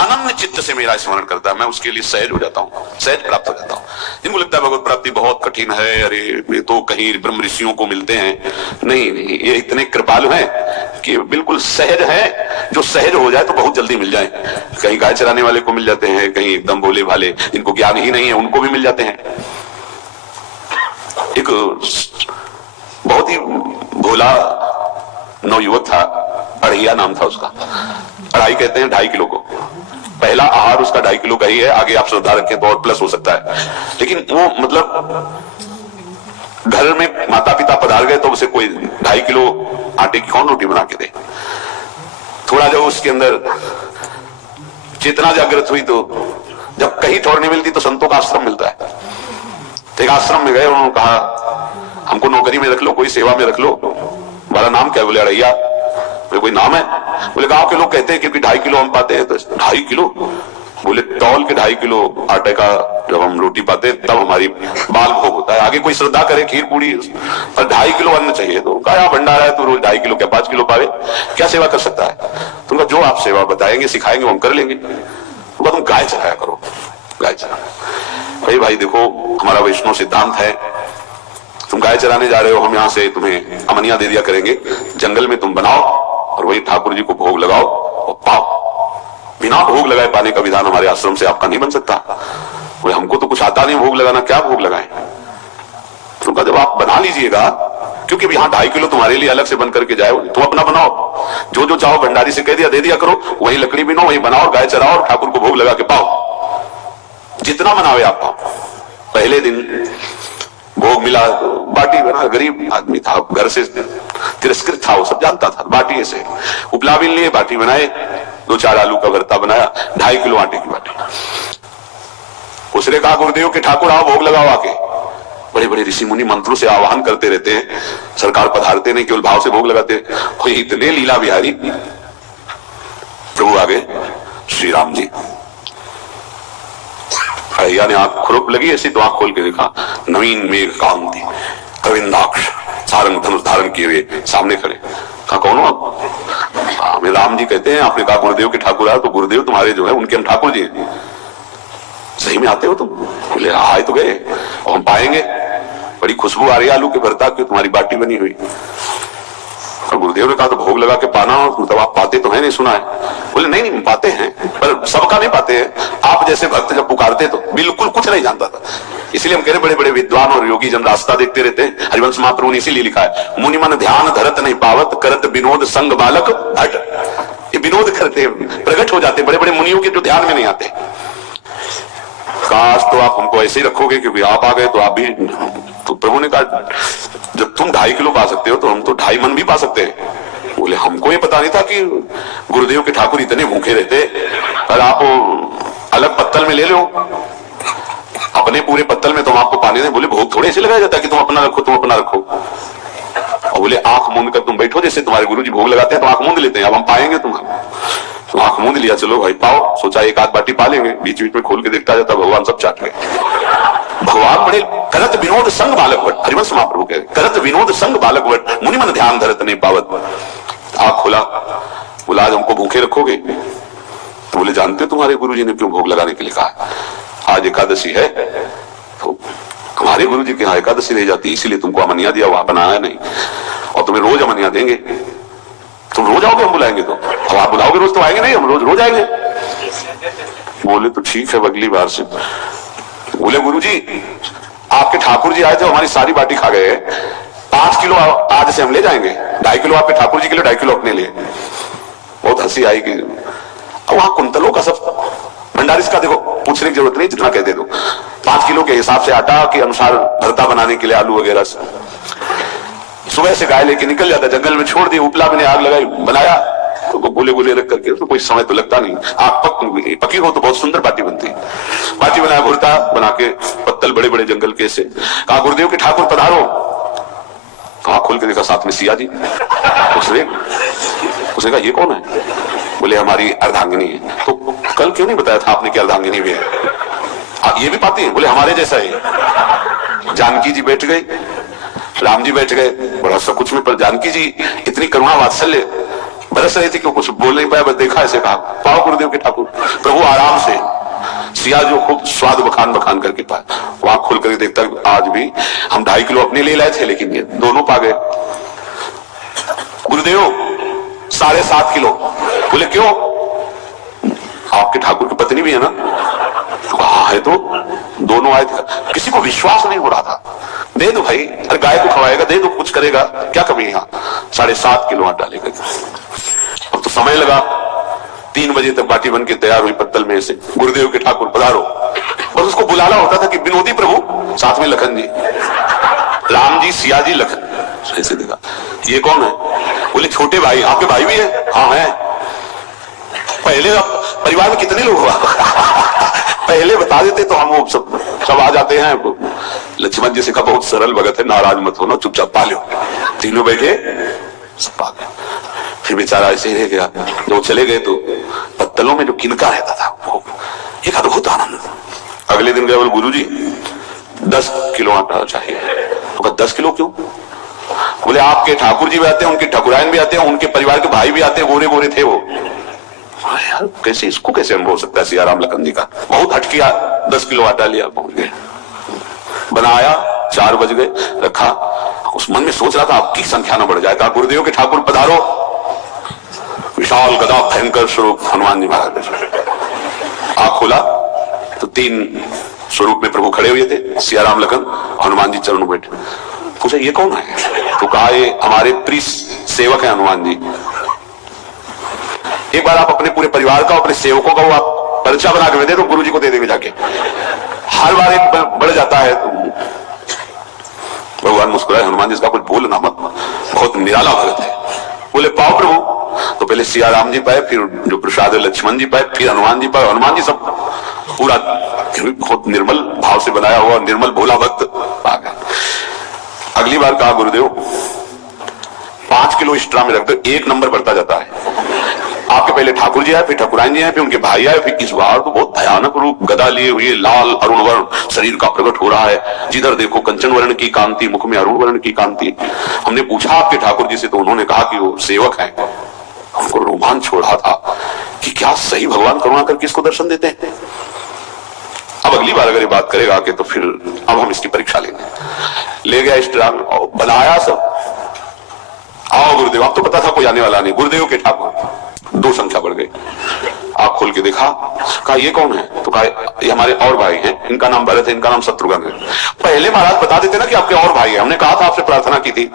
अनन्य चित्त से मेरा स्मरण करता है, मैं उसके लिए सहज हो जाता हूँ, सहज प्राप्त हो जाता हूँ। जिनको लगता है भगवत प्राप्ति बहुत कठिन है, अरे ये तो कहीं ब्रह्म ऋषियों को मिलते हैं, नहीं नहीं, ये इतने कृपालु हैं कि बिल्कुल सहज है। जो सहज हो जाए तो बहुत जल्दी मिल जाए। कहीं गाय चराने वाले को मिल जाते हैं, कहीं एकदम भोले भाले जिनको ज्ञान ही नहीं है उनको भी मिल जाते हैं। एक बहुत ही भोला नवयुवक था, अढ़ैया नाम था उसका। अढ़ाई कहते हैं 2.5 किलो को। पहला आहार उसका 2.5 किलो का ही है, आगे आप श्रद्धा रखें तो और प्लस हो सकता है। लेकिन वो मतलब घर में माता पिता पधार गए तो उसे कोई 2.5 किलो आटे की कौन रोटी बना के दे। थोड़ा जब उसके अंदर चेतना जागृत हुई तो जब कहीं ठौर नहीं मिलती तो संतों का आश्रम मिलता है। तो एक आश्रम में गए, उन्होंने कहा हमको नौकरी में रख लो, कोई सेवा में रख लो। हमारा नाम क्या? बोले अढ़ैया। बोले कोई नाम है? बोले गांव के लोग कहते हैं क्योंकि 2.5 किलो हम पाते हैं। तो 2.5 किलो? बोले तौल के 2.5 किलो आटे का जब हम रोटी पाते हैं तब हमारी बाल भोग होता है। आगे कोई श्रद्धा करे खीर पूरी, पर 2.5 किलो अन्न चाहिए। तो कहा भंडारा है तो रोज 2.5 किलो क्या 5 किलो पावे, क्या सेवा कर सकता है? तो उनका जो आप सेवा बताएंगे सिखाएंगे वो हम कर लेंगे। तो तुम गाय चराया करो, गाय चरा। भाई देखो हमारा वैष्णव सिद्धांत है, तुम गाय चराने जा रहे हो, हम यहां से तुम्हें अमनिया दे दिया करेंगे, जंगल में तुम बनाओ और वही ठाकुर जी को भोग लगाओ और पाओ। बिना भोग लगाए पाने का विधान हमारे आश्रम से आपका नहीं बन सकता। वो हमको तो कुछ आता नहीं भोग लगाना, क्या भोग लगाएं? तो जब आप बना लीजिएगा, क्योंकि यहाँ 2.5 किलो तुम्हारे लिए अलग से बन करके जाए, तुम अपना बनाओ, जो जो चाहो भंडारी से कह दिया दे दिया करो, वही लकड़ी बिनो, वही बनाओ, गाय चराओ और ठाकुर को भोग लगा के पाओ। जितना बनावे आप पाओ। पहले दिन भोग मिला, बाटी बना, गरीब आदमी था, घर से तिरस्कृत था, वो सब जानता था। बाटी से उपला भी लिए, बाटी बनाए, 2-4 आलू का भरता बनाया, 2.5 किलो आटे की बाटी। उसने कहा गुरुदेव के ठाकुर आओ भोग लगाओ आके। बड़े बड़े ऋषि मुनि मंत्रों से आह्वान करते रहते हैं, सरकार पधारते नहीं, केवल भाव से भोग लगाते। कोई इतने लीला बिहारी प्रभु आगे, श्री राम जी। अढ़ैया ने आंख खुरप लगी ऐसी तो आंख खोल के देखा, नवीन मेघ कांति कविंदाक्ष सारंग धनुष धारण किए हुए सामने खड़े। कहा कौन हो आप? हमें राम जी कहते हैं। आपने कहा गुरुदेव के ठाकुर आए, तो गुरुदेव तुम्हारे जो है उनके हम ठाकुर जी हैं। सही में आते हो तुम? बोले आए तो गए और हम पाएंगे। बड़ी खुशबू आ रही है आलू के भरता की, तुम्हारी बाटी बनी हुई। और गुरुदेव ने कहा तो भोग लगा के पाना, मतलब आप पाते तो है नहीं, सुना है? बोले नहीं नहीं पाते हैं, पर सबका नहीं पाते हैं। आप जैसे भक्त जब पुकारते तो बिल्कुल कुछ नहीं जानता था। इसलिए हम कह रहे बड़े बड़े विद्वान और योगी जन रास्ता देखते रहते हैं। हरिवंश महाप्रभु ने इसीलिए लिखा है, मुनि मन ध्यान धरत नहीं पावत, करत विनोद संग बालक भट। ये विनोद करते प्रकट हो जाते बड़े बड़े मुनियों के जो ध्यान में नहीं आते। काश तो आप हमको ऐसे ही रखोगे, क्योंकि आप आ गए तो आप भी। तो प्रभु ने कहा जब तुम 2.5 किलो पा सकते हो तो हम तो 2.5 मन भी पा सकते हैं। बोले हमको ये पता नहीं था कि गुरुदेव के ठाकुर इतने भूखे रहते, पर आप अलग पत्तल में ले लो, अपने पूरे पत्तल में तुम आपको पानी दें। बोले भोग थोड़े ऐसे लगाया जाता है कि तुम अपना रखो, तुम अपना रखो। और बोले आंख मूंद कर तुम बैठो, जैसे तुम्हारे गुरु जी भोग लगाते हैं तो आंख मूंद लेते हैं, अब हम पाएंगे तुम्हारा। तो आंख मूंद लिया, चलो भाई पाओ। सोचा एक आध बाटी पा लेंगे, बीच बीच में खोल के देखता जाता भगवान सब चाट गए। भगवान बड़े करत विनोद संग बालक वट, हरिवंश महाप्रभु कह रहे करत विनोद संग बालक वट, मुनि मन ध्यान धरत नहीं पावत। आंख खोला, बोला आज हमको भूखे रखोगे? तो बोले जानते हो तुम्हारे गुरु जी ने क्यों भोग लगाने के लिए कहा? आज एकादशी है, तो हमारे गुरु जी के यहाँ एकादशी रह जाती, इसीलिए तुमको अमनिया दिया, वहां बनाया नहीं, और तुम्हें रोज अमनिया देंगे। तुम रोज आओगे हम बुलाएंगे तो? अब आप बुलाओगे रोज तो आएंगे नहीं, हम रोज रोज आएंगे। बोले तो ठीक है अगली बार से। बोले गुरुजी आपके ठाकुर जी आए थे, हमारी सारी बाटी खा गए, 5 किलो आज से हम ले जाएंगे, 2.5 किलो आपके ठाकुर जी के लिए, 2.5 किलो अपने लिए। बहुत हंसी आई कि वहां कुंतलों का सब भंडारी का देखो, पूछने की जरूरत नहीं, जितना कह दे दो। 5 किलो के हिसाब से आटा के अनुसार भरता बनाने के लिए आलू वगैरह से सुबह से गाय लेके निकल जाता, जंगल में छोड़ दिया, उपला में आग लगाई, बनाया, तो गोले गोले रख करके, उसमें कोई समय तो लगता नहीं। आग पकी हो तो बहुत सुंदर बाटी बनती है। बाटी बनाया, भुरता बना के, पत्तल बड़े बड़े जंगल के से। कहा गुरुदेव के ठाकुर पधारो। तो आंख खोल के देखा साथ में सिया जी। उसने कहा ये कौन है? बोले हमारी अर्धांगिनी है। तो कल क्यों नहीं बताया था आपने कि अर्धांगिनी भी है? ये भी पाती है? बोले हमारे जैसा है। जानकी जी बैठ गई, राम जी बैठ गए, बड़ा सब कुछ में, पर जानकी जी इतनी करुणा वात्सल्य बरस रही थी, क्यों कुछ बोल नहीं पाया, बस देखा ऐसे कहा पाओ गुरुदेव के ठाकुर। प्रभु आराम से सिया जो खूब स्वाद बखान बखान करके पाए, वहां खोल कर देखता आज भी हम 2.5 किलो अपने ले लाए थे, लेकिन ये दोनों पा गए। गुरुदेव 7.5 किलो। बोले क्यों? आपके ठाकुर की पत्नी भी है ना? तो हाँ है, तो दोनों आए थे। किसी को विश्वास नहीं हो रहा था। दे दो भाई, अरे गाय को खवाएगा, दे दो, कुछ करेगा, क्या कमी है? 7.5 किलो आटा लेकर। अब तो समय लगा, 3 बजे तक बाटी बन के तैयार हुई पत्तल में से। गुरुदेव के ठाकुर पधारो। बस उसको बुलाना होता था कि विनोदी प्रभु, साथ में लखन जी, राम जी, सिया जी, लखन। ऐसे देखा, ये कौन है? बोले छोटे भाई। आपके भाई भी है? हाँ है। पहले परिवार में कितने लोग हुआ? पहले बता देते तो हम वो सब आ जाते हैं। लक्ष्मण जी से कहा बहुत सरल भगत है, नाराज मत होना, चुपचाप पा लो। तीनों बैठे, सब पा गए। फिर बेचारा ऐसे ही रह गया। जब चले गए तो पत्तलों में जो किनका रहता था, वो एक अद्भुत आनंद। अगले दिन गए, बोले गुरुजी 10 किलो आटा चाहिए। तो कहा 10 किलो क्यों? बोले आपके ठाकुर जी भी आते हैं, उनके ठाकुरायन भी आते हैं, उनके परिवार के भाई भी आते हैं, गोरे गोरे थे वो। यार कैसे, इसको कैसे अनुभव हो सकता है? सियाराम लखन जी का बहुत हट किया। 10 किलो आटा लिया, पहुंच गए, बनाया, 4 बज गए, रखा। उस मन में सोच रहा था आपकी संख्या न बढ़ जाए। कहा गुरुदेव के ठाकुर पधारो। विशाल गदा भयंकर स्वरूप हनुमान जी महाराज। आंख खोला तो 3 स्वरूप में प्रभु खड़े हुए थे, सियाराम लखन, हनुमान जी चरणों बैठे। पूछा ये कौन है? तो कहा ये हमारे प्रिय सेवक है हनुमान जी। एक बार आप अपने पूरे परिवार का, अपने सेवकों का वो आप पर्चा बना के दे दो, गुरु जी को दे देंगे जाके। हर बार एक बढ़ जाता है। भगवान मुस्कुराए, हनुमान जी इसका कुछ बोलना मत, बहुत निराला भगत है। बोले पाओ प्रभु। तो पहले सिया राम जी पाए, फिर जो प्रसाद लक्ष्मण जी पाए, फिर हनुमान जी पाए। हनुमान जी सब पूरा बहुत निर्मल भाव से बनाया हुआ निर्मल भोला भक्त आ गए। अगली बार कहा गुरुदेव 5 किलो एक्स्ट्रा में रख दो, 1 नंबर बढ़ता जाता है। आपके पहले ठाकुर जी आए, फिर ठाकुराइन जी आए, फिर उनके भाई आए, फिर इस बार तो बहुत भयानक रूप, गदा लिए हुए, लाल अरुण वर्ण शरीर का प्रकट हो रहा है। जिधर देखो कंचन वर्ण की कांति, मुख में अरुण वर्ण की कांति। हमने पूछा आपके ठाकुर जी से, तो उन्होंने कहा कि वो सेवक हैं। हमको रोमांच हो रहा था कि क्या सही भगवान करुणा करके इसको दर्शन देते हैं। अब अगली बार अगर ये बात करेगा कि तो फिर अब हम इसकी परीक्षा लेंगे। ले गया एक्स्ट्रा, बनाया सब। आओ गुरुदेव। अब तो पता था कोई आने वाला नहीं। गुरुदेव के ठाकुर 2 संख्या बढ़ गई। आंख खोल के देखा, कहा ये कौन है? तो कहा ये हमारे और भाई हैं, इनका नाम भरत है, इनका नाम शत्रुघ्न है। पहले महाराज बता देते ना कि आपके और भाई हैं, हमने कहा था आपसे प्रार्थना की थी।